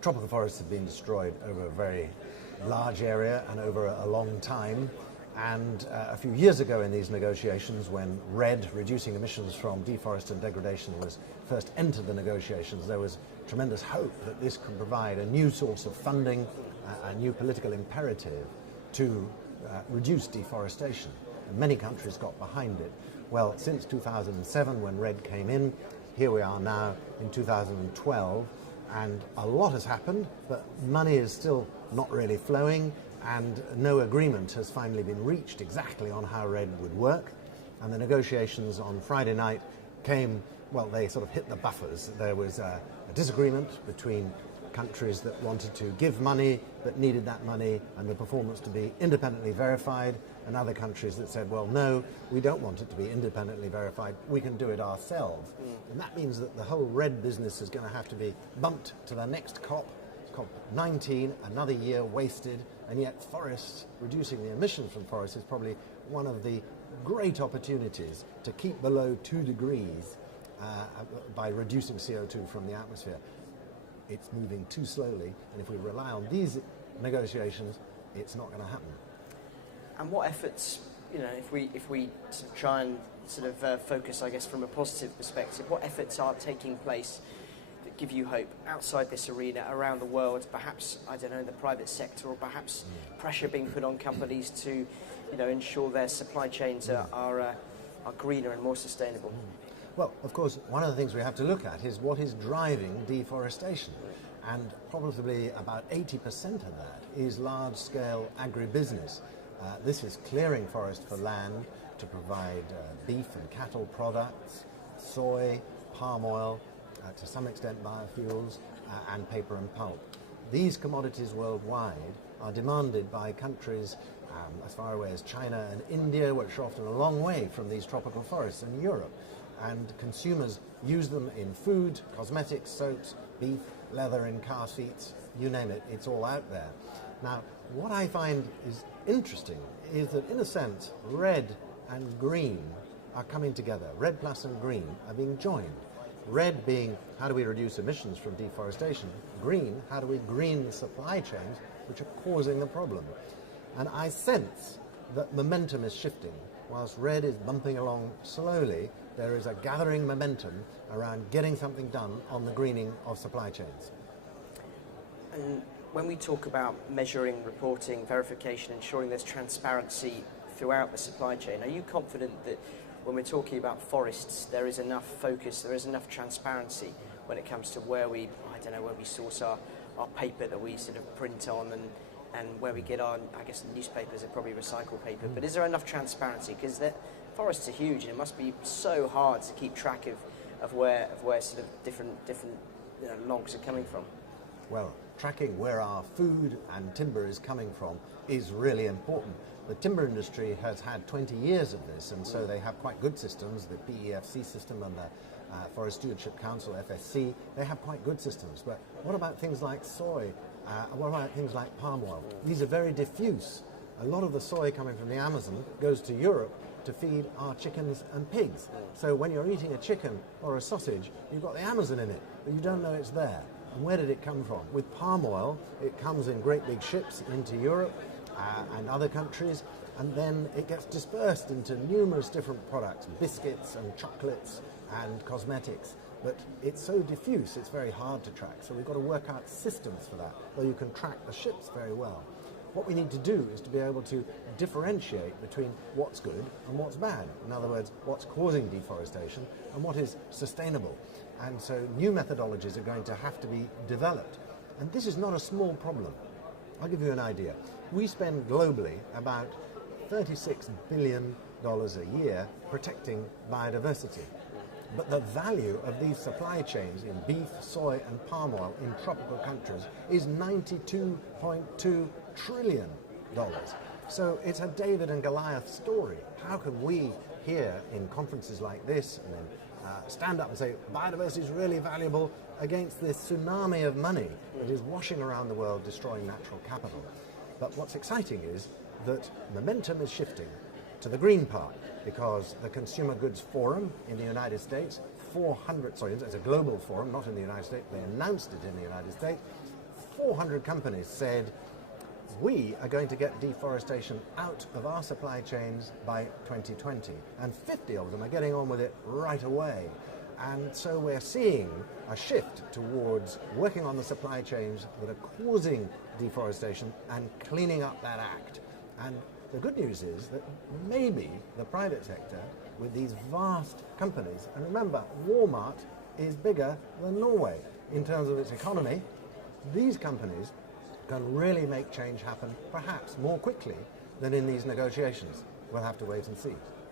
tropical forests have been destroyed over a very large area and over a long time. And a few years ago in these negotiations, when REDD, reducing emissions from deforestation and degradation, was first entered the negotiations, there was tremendous hope that this could provide a new source of funding, a new political imperative to reduce deforestation. And many countries got behind it. Well, since 2007, when REDD came in, here we are now in 2012, and a lot has happened, but money is still not really flowing, and no agreement has finally been reached exactly on how REDD would work. And the negotiations on Friday night came, well, they sort of hit the buffers. There was a disagreement between countries that wanted to give money but needed that money and the performance to be independently verified, and other countries that said, well, no, we don't want it to be independently verified, we can do it ourselves. And that means that the whole REDD business is going to have to be bumped to the next COP, COP19, another year wasted, and yet forests, reducing the emissions from forests is probably one of the great opportunities to keep below 2 degrees by reducing CO2 from the atmosphere. It's moving too slowly, and if we rely on these negotiations, it's not going to happen. And what efforts, if we sort of try and focus, I guess, from a positive perspective, what efforts are taking place that give you hope outside this arena, around the world, perhaps, I don't know, in the private sector, or perhaps pressure being put on companies to, ensure their supply chains are greener and more sustainable? Well, of course, one of the things we have to look at is what is driving deforestation. And probably about 80% of that is large-scale agribusiness. This is clearing forest for land to provide beef and cattle products, soy, palm oil, to some extent biofuels, and paper and pulp. These commodities worldwide are demanded by countries as far away as China and India, which are often a long way from these tropical forests, and Europe. And consumers use them in food, cosmetics, soaps, beef, leather in car seats, you name it, it's all out there. Now, what I find is interesting is that, in a sense, red and green are coming together. Red plus and green are being joined. Red being, how do we reduce emissions from deforestation? Green, how do we green the supply chains which are causing the problem? And I sense that momentum is shifting. Whilst red is bumping along slowly, there is a gathering momentum around getting something done on the greening of supply chains. And when we talk about measuring, reporting, verification, ensuring there's transparency throughout the supply chain, are you confident that when we're talking about forests, there is enough focus, there is enough transparency when it comes to where we source our paper that we sort of print on, and where we get our, I guess, newspapers are probably recycled paper, but is there enough transparency? Because forests are huge, and it must be so hard to keep track of where sort of different logs are coming from. Well, tracking where our food and timber is coming from is really important. The timber industry has had 20 years of this, and so they have quite good systems. The PEFC system and the Forest Stewardship Council, FSC, they have quite good systems. But what about things like soy? What about things like palm oil? These are very diffuse. A lot of the soy coming from the Amazon goes to Europe to feed our chickens and pigs. So when you're eating a chicken or a sausage, you've got the Amazon in it, but you don't know it's there. And where did it come from? With palm oil, it comes in great big ships into Europe and other countries, and then it gets dispersed into numerous different products, biscuits and chocolates and cosmetics. But it's so diffuse, it's very hard to track. So we've got to work out systems for that, though you can track the ships very well. What we need to do is to be able to differentiate between what's good and what's bad. In other words, what's causing deforestation and what is sustainable. And so new methodologies are going to have to be developed. And this is not a small problem. I'll give you an idea. We spend globally about $36 billion a year protecting biodiversity. But the value of these supply chains in beef, soy and palm oil in tropical countries is $92.2 trillion. So it's a David and Goliath story. How can we here in conferences like this and then stand up and say biodiversity is really valuable against this tsunami of money that is washing around the world, destroying natural capital? But what's exciting is that momentum is shifting to the green part, because the Consumer Goods Forum in the United States, it's a global forum, not in the United States, they announced it in the United States, 400 companies said, we are going to get deforestation out of our supply chains by 2020. And 50 of them are getting on with it right away. And so we're seeing a shift towards working on the supply chains that are causing deforestation and cleaning up that act. And the good news is that maybe the private sector, with these vast companies, and remember, Walmart is bigger than Norway in terms of its economy, these companies can really make change happen perhaps more quickly than in these negotiations. We'll have to wait and see.